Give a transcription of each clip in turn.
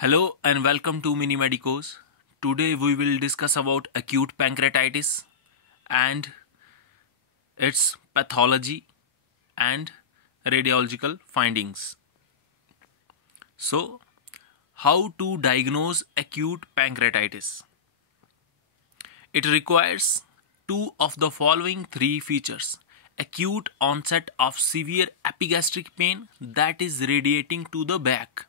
Hello and welcome to Mini Medicos. Today we will discuss about acute pancreatitis and its pathology and radiological findings. So, how to diagnose acute pancreatitis? It requires two of the following three features: acute onset of severe epigastric pain that is radiating to the back,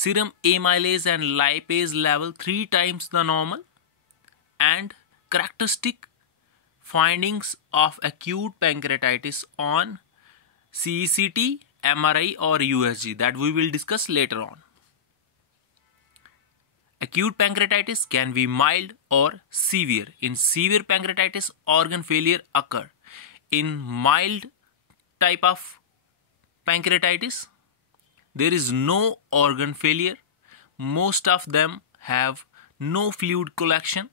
serum amylase and lipase level 3 times the normal, and characteristic findings of acute pancreatitis on CECT, MRI or USG that we will discuss later on. Acute pancreatitis can be mild or severe. In severe pancreatitis, organ failure occur. In mild type of pancreatitis, there is no organ failure. Most of them have no fluid collection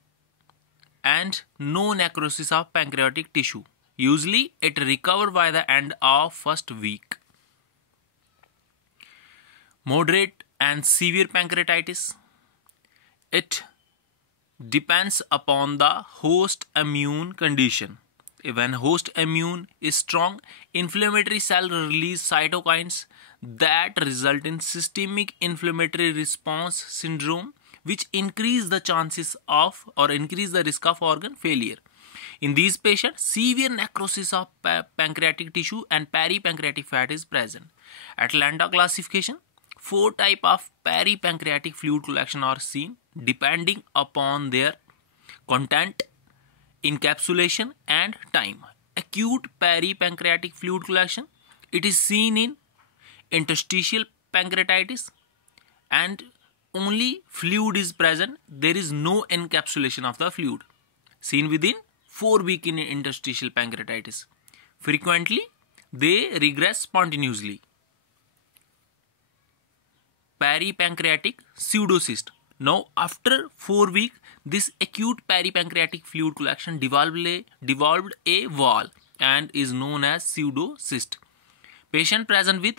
and no necrosis of pancreatic tissue. Usually it recovers by the end of first week. Moderate and severe pancreatitis. It depends upon the host immune condition. When host immune is strong, inflammatory cell release cytokines that result in systemic inflammatory response syndrome, which increase the chances of or increase the risk of organ failure. In these patients, severe necrosis of pancreatic tissue and peripancreatic fat is present. Atlanta classification: 4 types of peripancreatic fluid collection are seen depending upon their content, encapsulation and time. Acute peripancreatic fluid collection, it is seen in interstitial pancreatitis and only fluid is present. There is no encapsulation of the fluid. Seen within 4 weeks in interstitial pancreatitis. Frequently, they regress spontaneously. Peripancreatic pseudocyst. Now, after 4 weeks, this acute peripancreatic fluid collection developed a wall and is known as pseudocyst. Patient present with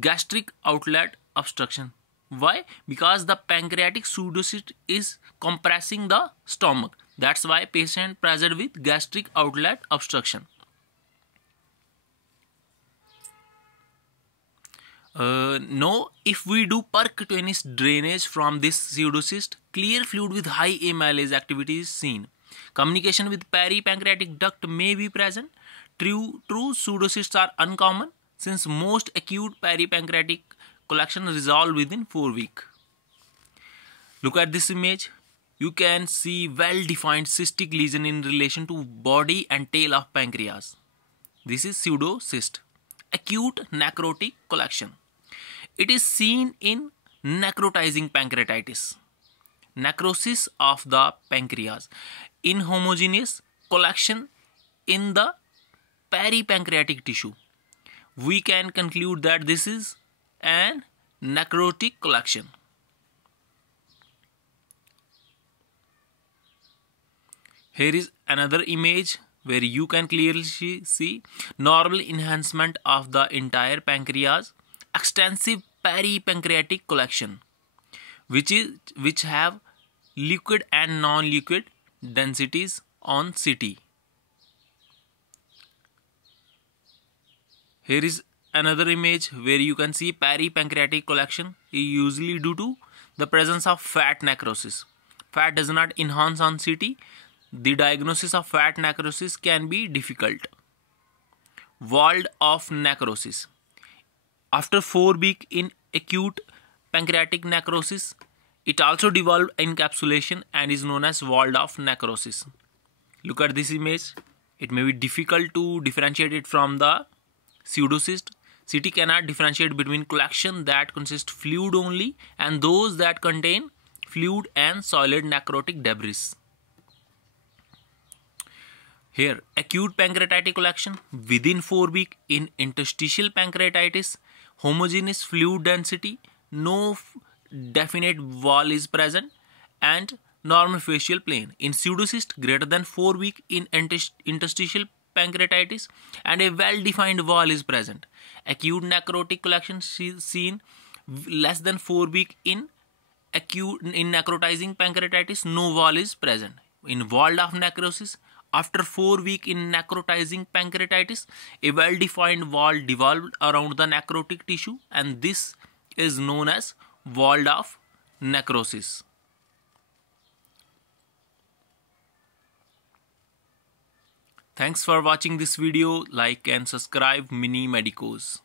gastric outlet obstruction. Why? Because the pancreatic pseudocyst is compressing the stomach. That's why patient present with gastric outlet obstruction. Now, if we do percutaneous drainage from this pseudocyst, clear fluid with high amylase activity is seen. Communication with peripancreatic duct may be present. True pseudocysts are uncommon since most acute peripancreatic collection resolve within 4 weeks. Look at this image. You can see well-defined cystic lesion in relation to body and tail of pancreas. This is pseudocyst. Acute necrotic collection. It is seen in necrotizing pancreatitis. Necrosis of the pancreas. Inhomogeneous collection in the peripancreatic tissue. We can conclude that this is an necrotic collection. Here is another image where you can clearly see normal enhancement of the entire pancreas, extensive peripancreatic collection, which have liquid and non-liquid densities on CT. Here is another image where you can see peripancreatic collection is usually due to the presence of fat necrosis. Fat does not enhance on CT. The diagnosis of fat necrosis can be difficult. Walled off necrosis. After 4 weeks in acute pancreatic necrosis, it also developed encapsulation and is known as walled off necrosis. Look at this image. It may be difficult to differentiate it from the pseudocyst. CT cannot differentiate between collection that consist fluid only and those that contain fluid and solid necrotic debris. Here, acute pancreatitic collection within 4 weeks in interstitial pancreatitis, homogeneous fluid density, no definite wall is present, and normal facial plane. In pseudocyst, greater than 4 weeks in interstitial pancreatitis, and a well-defined wall is present. Acute necrotic collection seen less than 4 weeks in necrotizing pancreatitis, no wall is present. In walled off necrosis, after 4 weeks in necrotizing pancreatitis, a well-defined wall developed around the necrotic tissue, and this is known as walled off necrosis. Thanks for watching this video. Like and subscribe Mini Medicos.